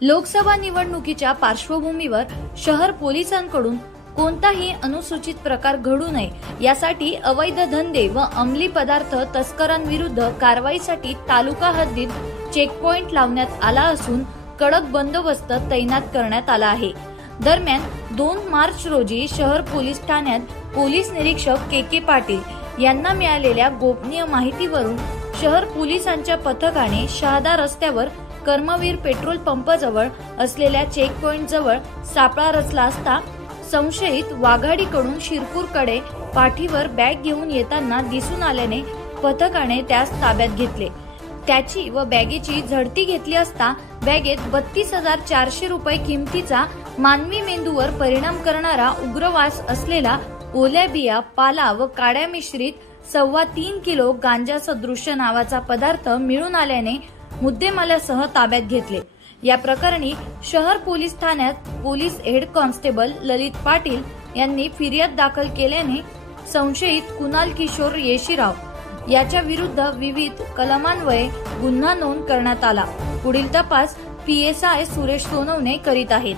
लोकसभा निवडणुकीच्या पार्श्वभूमीवर शहर पोलिसांकडून कोणताही अनुचित प्रकार घडू नये यासाठी अवैध धंदे व अंमली पदार्थ तस्करांविरुद्ध कारवाईसाठी तालुका हद्दीत चेकपॉइंट लावण्यात आला असून कडक बंदोबस्त तैनात करण्यात आला आहे। दरम्यान 2 मार्च रोजी शहर पोलीस ठाण्यात पोलीस निरीक्षक के पाटील यांना मिळालेल्या गोपनीय माहितीवरून शहर पोलिसांच्या पथकाने शहादा रस्त्यावर कर्मवीर पेट्रोल पंपाजवळ असलेल्या चेकपॉइंट जवळ सापळा रचला असता संशयित वाघाडीकडून शिरपूरकडे पाठीवर बॅग घेऊन येताना दिसून आल्याने पथकाने त्यास ताब्यात घेतले। त्याची व बॅगेची झडती घेतली असता बॅगेत 32,400 रुपये किमतीचा मानवी मेंदूवर परिणाम करणारा उग्रवास असलेला ओल्या बिया, पाला व काड्या मिश्रित 3.25 किलो गांजा सदृश्य नावाचा पदार्थ मिळून आल्याने मुद्देमालासह ताब्यात घेतले। या प्रकरणी शहर पोलीस ठाण्यात पोलीस हेड कॉन्स्टेबल ललित पाटील यांनी फिर्याद दाखल केल्याने संशयित कुणाल किशोर येशीराव याच्या विरुद्ध विविध कलमान्वये गुन्हा नोंद करण्यात आला। पुढील तपास PSI सुरेश सोनवणे करीत आहेत।